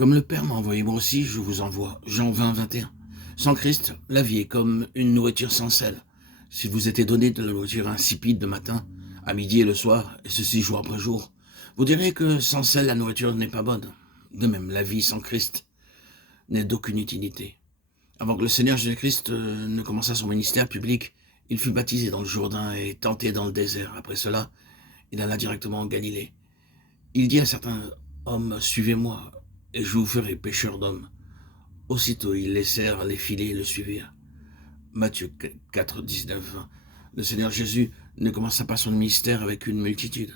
Comme le Père m'a envoyé, moi aussi je vous envoie. Jean 20, 21. Sans Christ, la vie est comme une nourriture sans sel. Si vous étiez donné de la nourriture insipide le matin, à midi et le soir, et ceci jour après jour, vous direz que sans sel, la nourriture n'est pas bonne. De même, la vie sans Christ n'est d'aucune utilité. Avant que le Seigneur Jésus-Christ ne commençât son ministère public, il fut baptisé dans le Jourdain et tenté dans le désert. Après cela, il alla directement en Galilée. Il dit à certains hommes, suivez-moi, et je vous ferai pêcheurs d'hommes. Aussitôt, ils laissèrent les filets et le suivirent. Matthieu 4, 19, 20. Le Seigneur Jésus ne commença pas son ministère avec une multitude.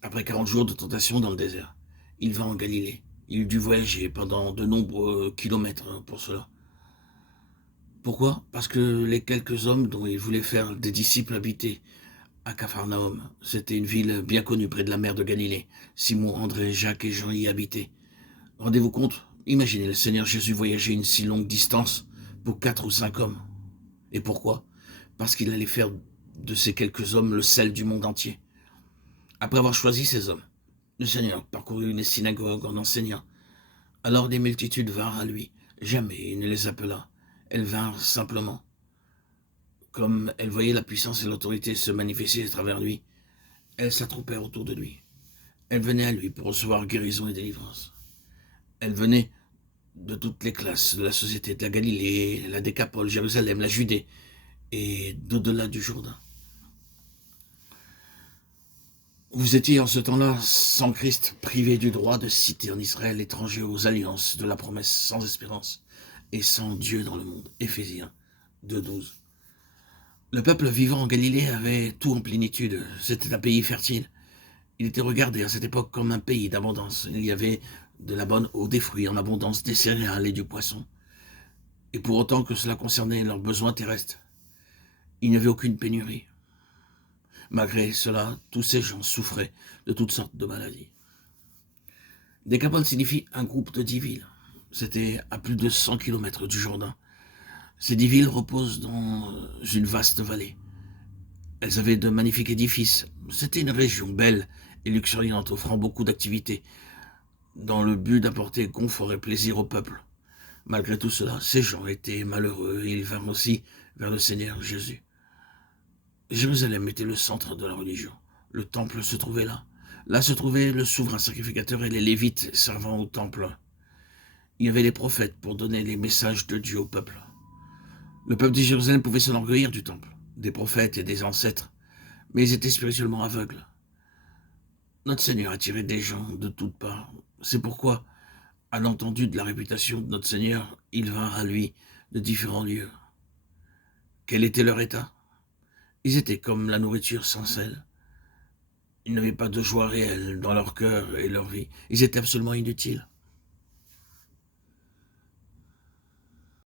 Après 40 jours de tentation dans le désert, il va en Galilée. Il dut voyager pendant de nombreux kilomètres pour cela. Pourquoi? Parce que les quelques hommes dont il voulait faire des disciples habitaient à Capharnaüm. C'était une ville bien connue près de la mer de Galilée. Simon, André, Jacques et Jean y habitaient. Rendez-vous compte? Imaginez le Seigneur Jésus voyager une si longue distance pour 4 ou 5 hommes. Et pourquoi? Parce qu'il allait faire de ces quelques hommes le sel du monde entier. Après avoir choisi ces hommes, le Seigneur parcourut les synagogues en enseignant. Alors des multitudes vinrent à lui. Jamais il ne les appela. Elles vinrent simplement. Comme elles voyaient la puissance et l'autorité se manifester à travers lui, elles s'attroupèrent autour de lui. Elles venaient à lui pour recevoir guérison et délivrance. Elles venaient de toutes les classes de la société, de la Galilée, la Décapole, Jérusalem, la Judée et d'au-delà du Jourdain. Vous étiez en ce temps-là, sans Christ, privé du droit de citer en Israël, étranger aux alliances de la promesse, sans espérance et sans Dieu dans le monde. Éphésiens 2,12. Le peuple vivant en Galilée avait tout en plénitude. C'était un pays fertile. Il était regardé à cette époque comme un pays d'abondance. Il y avait de la bonne eau, des fruits en abondance, des céréales et du poisson. Et pour autant que cela concernait leurs besoins terrestres, il n'y avait aucune pénurie. Malgré cela, tous ces gens souffraient de toutes sortes de maladies. Décapole signifie un groupe de 10 villes. C'était à plus de 100 km du Jourdain. Ces 10 villes reposent dans une vaste vallée. Elles avaient de magnifiques édifices. C'était une région belle et luxuriante, offrant beaucoup d'activités, dans le but d'apporter confort et plaisir au peuple. Malgré tout cela, ces gens étaient malheureux et ils vinrent aussi vers le Seigneur Jésus. Jérusalem était le centre de la religion. Le temple se trouvait là. Là se trouvait le souverain sacrificateur et les Lévites servant au temple. Il y avait les prophètes pour donner les messages de Dieu au peuple. Le peuple de Jérusalem pouvait s'enorgueillir du temple, des prophètes et des ancêtres, mais ils étaient spirituellement aveugles. Notre Seigneur attirait des gens de toutes parts. C'est pourquoi, à l'entendu de la réputation de notre Seigneur, ils vinrent à lui de différents lieux. Quel était leur état? Ils étaient comme la nourriture sans sel. Ils n'avaient pas de joie réelle dans leur cœur et leur vie. Ils étaient absolument inutiles.